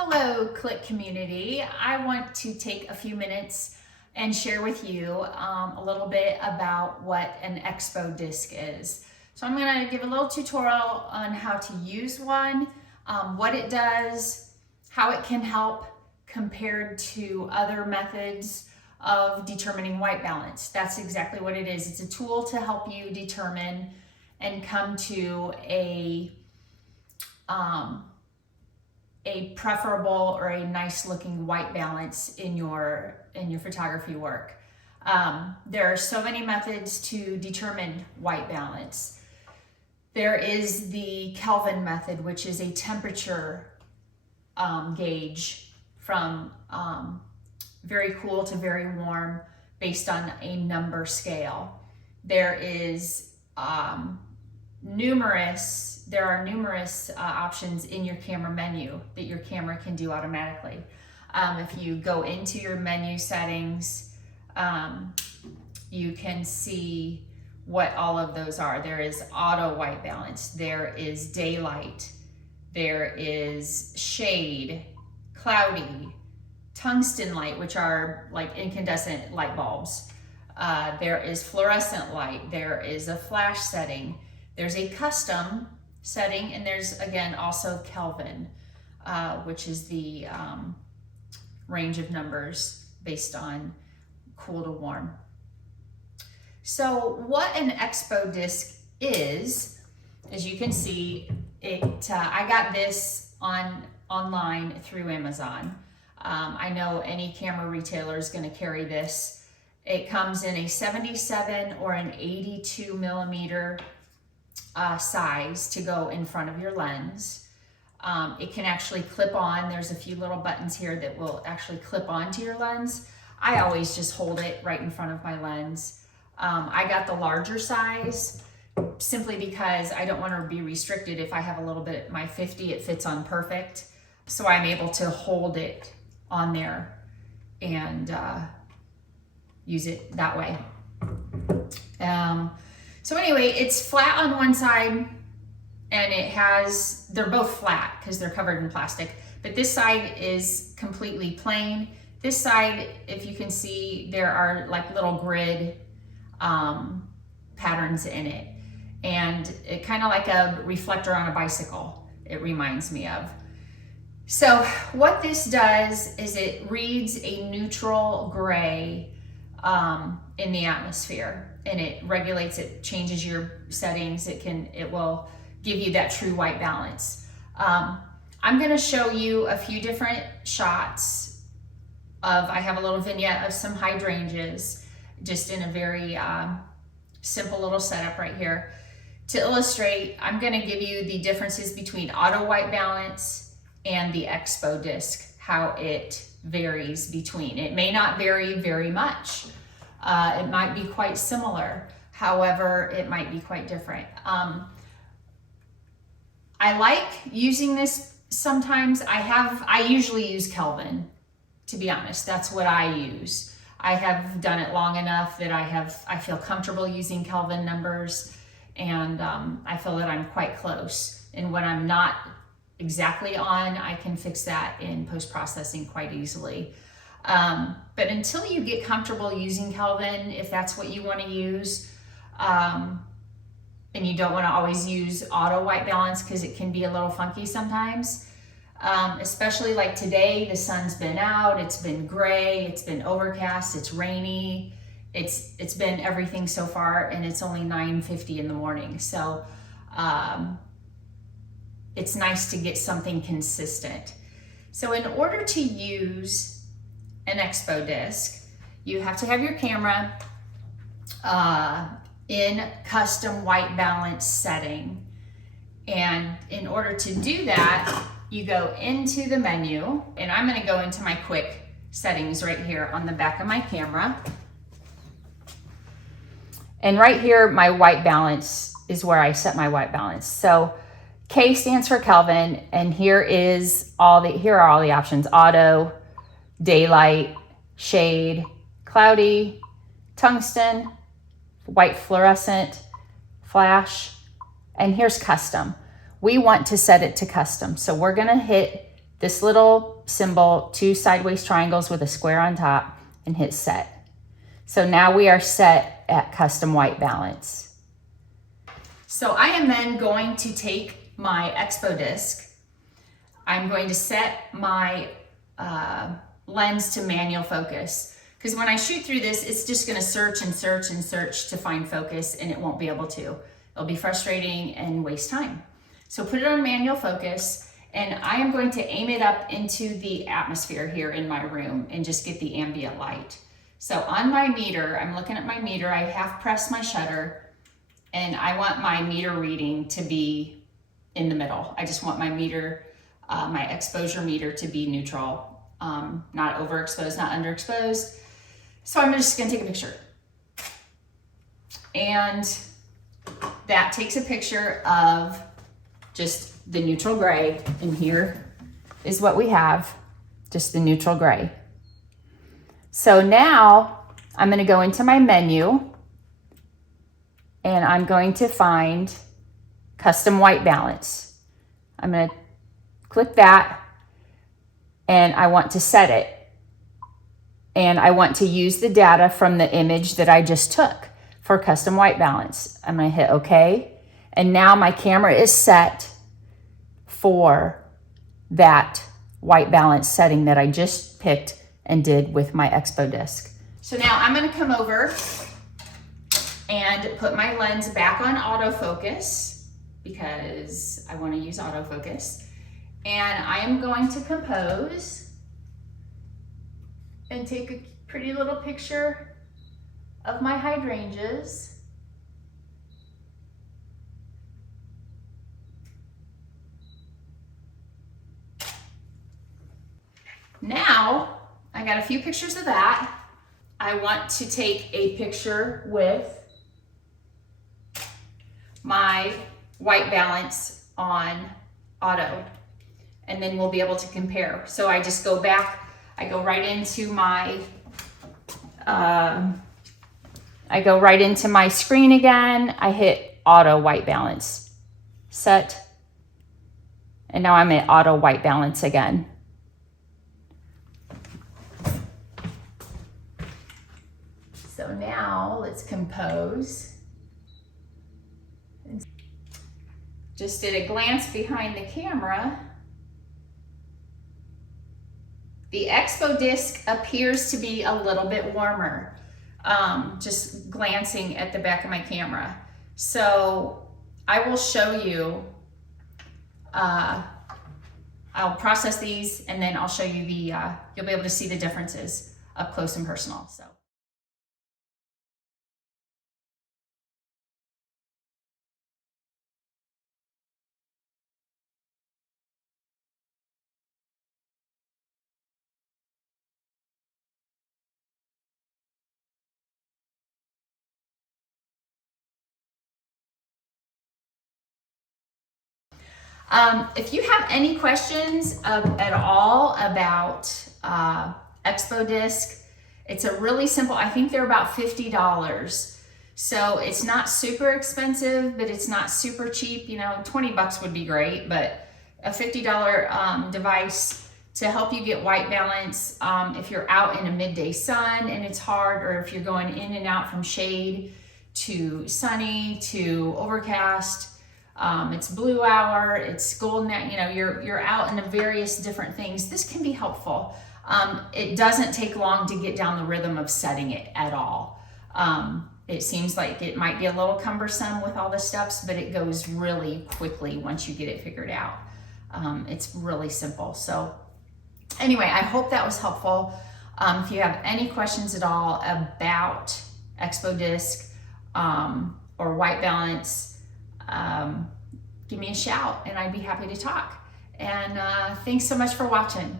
Hello, Click community. I want to take a few minutes and share with you a little bit about what an Expodisc is. So I'm going to give a little tutorial on how to use one, what it does, how it can help compared to other methods of determining white balance. That's exactly what it is. It's a tool to help you determine and come to a preferable or a nice looking white balance in your photography work. There are so many methods to determine white balance. There is the Kelvin method, which is a temperature gauge from very cool to very warm based on a number scale. There are numerous options in your camera menu that your camera can do automatically. If you go into your menu settings, you can see what all of those are. There is auto white balance, there is daylight, there is shade, cloudy, tungsten light, which are like incandescent light bulbs. There is fluorescent light, there is a flash setting, there's a custom setting, and there's again also Kelvin, which is the range of numbers based on cool to warm. So what an Expodisc is, as you can see, I got this online through Amazon. I know any camera retailer is going to carry this. It comes in a 77 or an 82 millimeter size to go in front of your lens. It can actually clip on. There's a few little buttons here that will actually clip onto your lens. I always just hold it right in front of my lens. I got the larger size simply because I don't want to be restricted. If I have a little bit, my 50, it fits on perfect. So I'm able to hold it on there and use it that way. So anyway, it's flat on one side, and they're both flat because they're covered in plastic, but this side is completely plain. This side, if you can see, there are like little grid patterns in it, and it kind of like a reflector on a bicycle, it reminds me of. So what this does is it reads a neutral gray in the atmosphere, and it regulates, it changes your settings. It will give you that true white balance. I'm going to show you a few different shots I have a little vignette of some hydrangeas just in a very simple little setup right here. To illustrate, I'm going to give you the differences between auto white balance and the Expodisc, how it varies between. It may not vary very much. It might be quite similar. However, it might be quite different. I like using this sometimes. I usually use Kelvin, to be honest. That's what I use. I have done it long enough that I feel comfortable using Kelvin numbers, and I feel that I'm quite close. And when I'm not exactly on, I can fix that in post-processing quite easily. But until you get comfortable using Kelvin, if that's what you want to use, and you don't want to always use auto white balance because it can be a little funky sometimes, especially like today, the sun's been out, it's been gray, it's been overcast, it's rainy, it's been everything so far, and it's only 9:50 in the morning. So it's nice to get something consistent. So in order to use an Expodisc, you have to have your camera in custom white balance setting. And in order to do that, you go into the menu, and I'm going to go into my quick settings right here on the back of my camera. And right here, my white balance is where I set my white balance. So K stands for Kelvin, and here are all the options: auto, daylight, shade, cloudy, tungsten, white fluorescent, flash, and here's custom. We want to set it to custom. So we're gonna hit this little symbol, 2 sideways triangles with a square on top, and hit set. So now we are set at custom white balance. So I am then going to take my Expodisc. I'm going to set my lens to manual focus, because when I shoot through this, it's just going to search and search and search to find focus, and it won't be able to. It'll be frustrating and waste time. So put it on manual focus, and I am going to aim it up into the atmosphere here in my room and just get the ambient light. So on my meter, I'm looking at my meter, I half press my shutter, and I want my meter reading to be in the middle. I just want my meter, my exposure meter to be neutral, not overexposed, not underexposed. So I'm just gonna take a picture. And that takes a picture of just the neutral gray, and here is what we have, just the neutral gray. So now I'm going to go into my menu, and I'm going to find custom white balance. I'm going to click that, and I want to set it. And I want to use the data from the image that I just took for custom white balance. I'm going to hit OK. And now my camera is set for that white balance setting that I just picked and did with my Expodisc. So now I'm going to come over and put my lens back on autofocus, because I want to use autofocus. And I am going to compose and take a pretty little picture of my hydrangeas. Now, I got a few pictures of that. I want to take a picture with my white balance on auto, and then we'll be able to compare. So I just go back, I go right into my screen again. I hit auto white balance, set, and now I'm at auto white balance again. So now let's compose. Just at a glance behind the camera, the Expodisc appears to be a little bit warmer, just glancing at the back of my camera. So I will show you, I'll process these, and then I'll show you the, you'll be able to see the differences up close and personal. So. If you have any questions at all about Expodisc, it's a really simple, I think they're about $50. So it's not super expensive, but it's not super cheap. You know, 20 bucks would be great, but a $50 device to help you get white balance if you're out in a midday sun and it's hard, or if you're going in and out from shade to sunny to overcast. It's blue hour, it's golden, you know, you're out in the various different things. This can be helpful. It doesn't take long to get down the rhythm of setting it at all. It seems like it might be a little cumbersome with all the steps, but it goes really quickly once you get it figured out. It's really simple. So anyway, I hope that was helpful. If you have any questions at all about Expodisc or white balance, give me a shout and I'd be happy to talk. And thanks so much for watching.